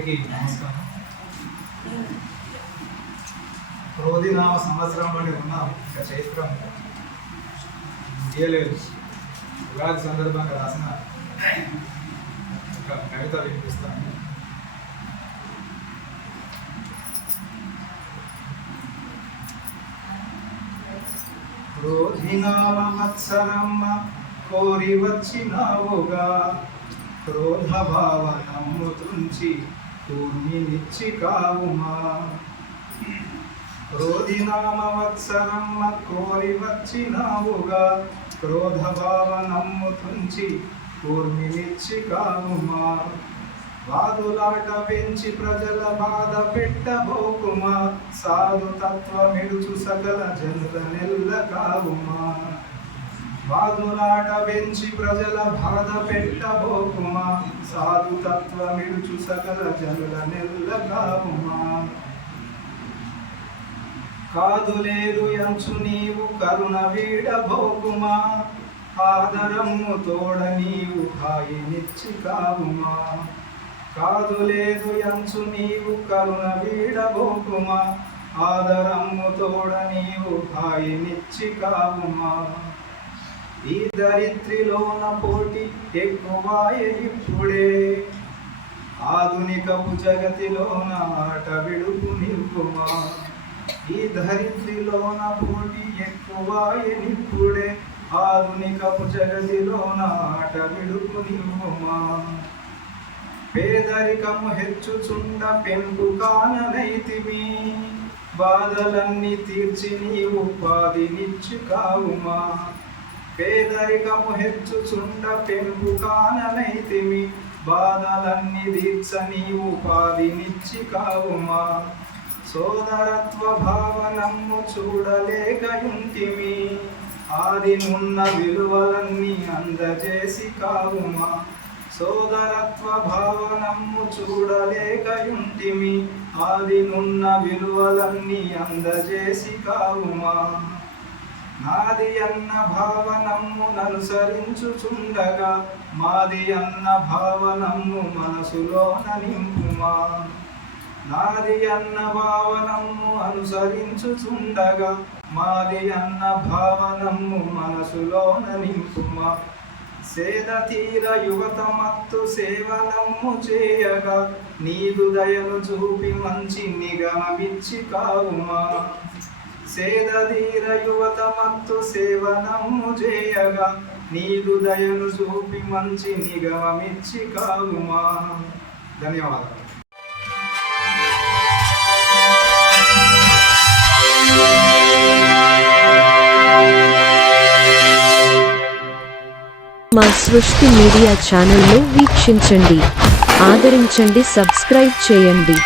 అందరికీ నమస్కారం. క్రోధినామ సంవత్సరంలోనే ఉన్నాం. ఇంకా చైత్రం ముగియలేదు ఉగాది సందర్భంగా రాసిన ఒక కవిత వినిపిస్తాను క్రోధినామ మత్సరమ్మ కోరి వచ్చినావుగా. క్రోధ భావనము తుంచి కూర్మినిచ్చి కావుమా క్రోధినామ వత్సరమ్మ కోరి వచ్చినావుగా క్రోధ భావనమ్ము తుంచి కూర్మినిచ్చి కావుమా వాదులాట పెంచి ప్రజల బాధ పెట్టబోకుమా. సాధు తత్వమిడుచు సకల జనుల నెల్ల కావుమా. వాదులాట పెంచి ప్రజల బాధ పెట్టబోకుమా. సాధు తత్వమిడుచు సకల జనుల నెల్ల కాదు లేదు ఎంచు నీవు కరుణ వీడభోగుమా ఆదరము తోడ నీవు హాయినిచ్చి కావుమా కాదు లేదు ఎంచు నీవు కరుణ వీడభోగుమా ఆదరము తోడ నీవు హాయినిచ్చి కావుమా ఈ దరిద్రిలోన పోటీ ఎక్కువాయ ఇప్పుడే ఆధునికపు జగతిలోన ఆట విడుపు నిప్పుమా ఈ దరిద్రిలోన పోటీ ఎక్కువాయ నిప్పుడే ఆధునికపు జగతిలోన ఆట విడుపు నివ్వుమా పేదరికము హెచ్చుచుండ పెంపు కాననైతిమి బాధలన్నీ తీర్చి నీవు ఉపాధినిచ్చు కావుమా పేదరికము హెచ్చుచుండ పెంపు కాననైతిమి బాధలన్నీ తీర్చ నీవు ఉపాధినిచ్చి కావుమా సోదరత్వ భావనమ్ము చూడలేకయుంటిమి ఆది నున్న విలువలన్నీ అందజేసి కావుమా సోదరత్వ భావనమ్ము చూడలేకయుంటిమి ఆది నున్న విలువలన్నీ అందజేసి కావుమా నాది అన్న భావనమ్ము ననుసరించుచుండగా మాది అన్న భావనమ్ము మనసులోన నింపుమా. నాది అన్న భావనమ్ము అనుసరించుచుండగా మాది అన్న భావనమ్ము మనసులోన నింపుమా. సేద తీర యువత మత్తు సేవనము చేయగా నీదు దయను చూపి మంచి నిగమమిచ్చి కావుమా. సేదీర యువత మంతు సేవనము చేయగా నీదు దయను చూపి మంచి నిగమమిచ్చి కావుమా. ధన్యవాదాలు. మా సృష్టి మీడియా ఛానల్లో వీక్షించండి. ఆదరించండి సబ్స్క్రైబ్ చేయండి.